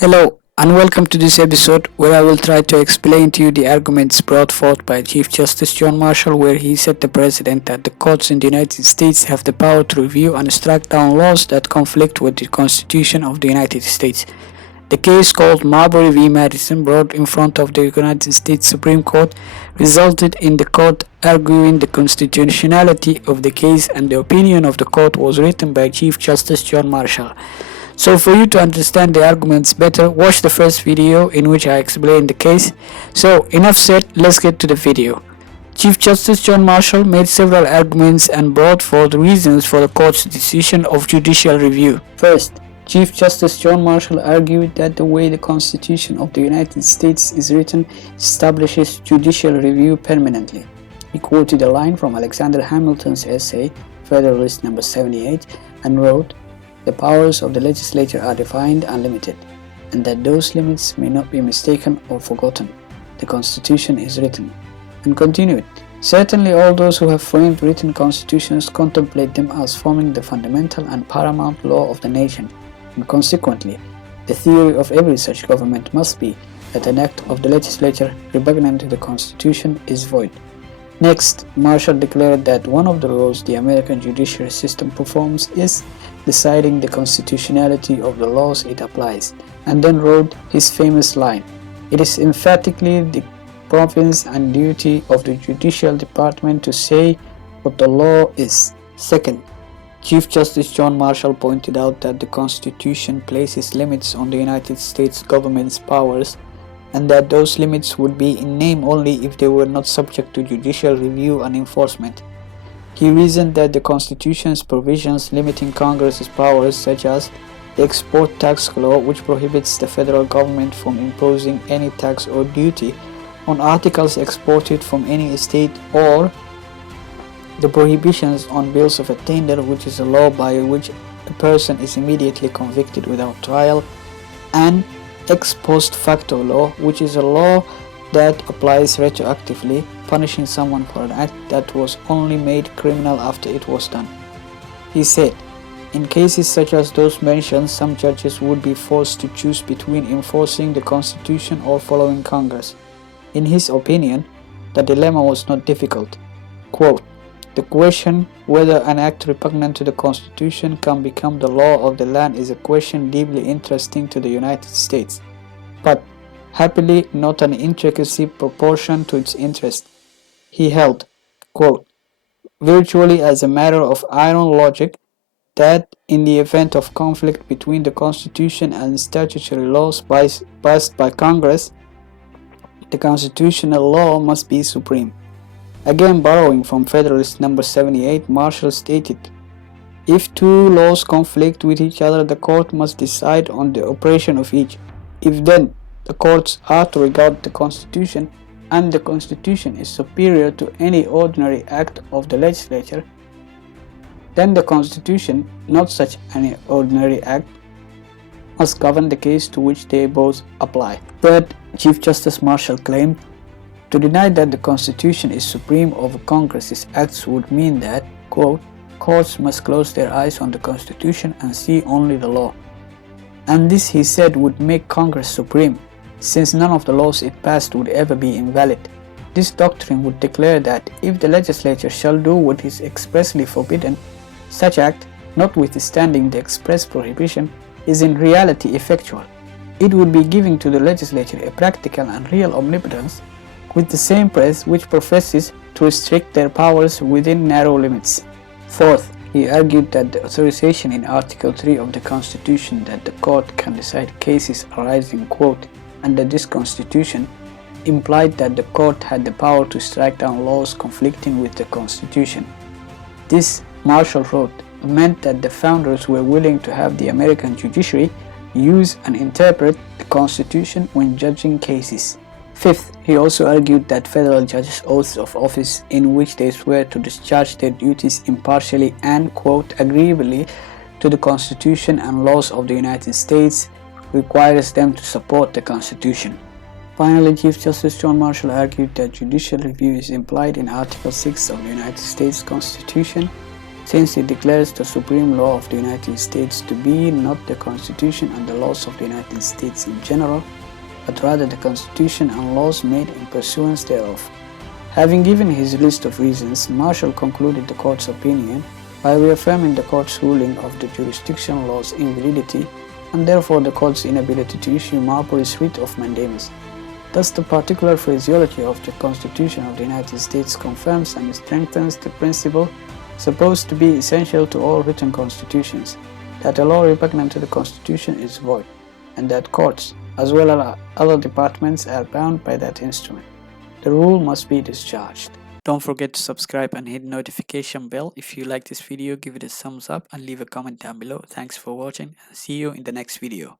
Hello and welcome to this episode where I will try to explain to you the arguments brought forth by Chief Justice John Marshall, where he said the President that the courts in the United States have the power to review and strike down laws that conflict with the Constitution of the United States. The case, called MARBURY v. Madison, brought in front of the United States Supreme Court, resulted in the court arguing the constitutionality of the case, and the opinion of the court was written by Chief Justice John Marshall. So for you to understand the arguments better, watch the first video in which I explain the case. So enough said, let's get to the video. Chief Justice John Marshall made several arguments and brought forth reasons for the court's decision of judicial review. First, Chief Justice John Marshall argued that the way the Constitution of the United States is written establishes judicial review permanently. He quoted a line from Alexander Hamilton's essay, Federalist No. 78, and wrote, "The powers of the legislature are defined and limited, and that those limits may not be mistaken or forgotten. The Constitution is written." And continued, "Certainly all those who have framed written constitutions contemplate them as forming the fundamental and paramount law of the nation, and consequently, the theory of every such government must be that an act of the legislature repugnant to the Constitution is void." Next, Marshall declared that one of the roles the American judiciary system performs is deciding the constitutionality of the laws it applies, and then wrote his famous line, "It is emphatically the province and duty of the judicial department to say what the law is." Second, Chief Justice John Marshall pointed out that the Constitution places limits on the United States government's powers, and that those limits would be in name only if they were not subject to judicial review and enforcement. He reasoned that the Constitution's provisions limiting Congress's powers, such as the export tax law, which prohibits the federal government from imposing any tax or duty on articles exported from any state, or the prohibitions on bills of attainder, which is a law by which a person is immediately convicted without trial, and ex post facto law, which is a law that applies retroactively, punishing someone for an act that was only made criminal after it was done. He said, in cases such as those mentioned, some judges would be forced to choose between enforcing the Constitution or following Congress. In his opinion, the dilemma was not difficult. Quote, "The question whether an act repugnant to the Constitution can become the law of the land is a question deeply interesting to the United States, but happily not an intricacy proportioned to its interest." He held, quote, "virtually as a matter of iron logic, that in the event of conflict between the Constitution and statutory laws passed by Congress, the constitutional law must be supreme." Again, borrowing from Federalist No. 78, Marshall stated, "If two laws conflict with each other, the court must decide on the operation of each. If then the courts are to regard the Constitution, and the Constitution is superior to any ordinary act of the legislature, then the Constitution, not such an ordinary act, must govern the case to which they both apply." Third, Chief Justice Marshall claimed, to deny that the Constitution is supreme over Congress's acts would mean that, quote, "courts must close their eyes on the Constitution and see only the law." And this, he said, would make Congress supreme, since none of the laws it passed would ever be invalid. This doctrine would declare that if the legislature shall do what is expressly forbidden, such act, notwithstanding the express prohibition, is in reality effectual. It would be giving to the legislature a practical and real omnipotence, with the same press which professes to restrict their powers within narrow limits. Fourth, he argued that the authorization in Article 3 of the Constitution that the court can decide cases arising, quote, under this Constitution, implied that the court had the power to strike down laws conflicting with the Constitution. This, Marshall wrote, meant that the founders were willing to have the American judiciary use and interpret the Constitution when judging cases. Fifth, he also argued that federal judges' oaths of office, in which they swear to discharge their duties impartially and, quote, agreeably to the Constitution and laws of the United States, requires them to support the Constitution. Finally, Chief Justice John Marshall argued that judicial review is implied in Article 6 of the United States Constitution, since it declares the supreme law of the United States to be not the Constitution and the laws of the United States in general, but rather the Constitution and laws made in pursuance thereof. Having given his list of reasons, Marshall concluded the court's opinion by reaffirming the court's ruling of the jurisdiction law's invalidity and therefore the court's inability to issue MARBURY's writ of mandamus. Thus, the particular phraseology of the Constitution of the United States confirms and strengthens the principle supposed to be essential to all written constitutions, that a law repugnant to the Constitution is void, and that courts, as well as other departments, are bound by that instrument. The rule must be discharged. Don't forget to subscribe and hit the notification bell. If you like this video, give it a thumbs up and leave a comment down below. Thanks for watching and see you in the next video.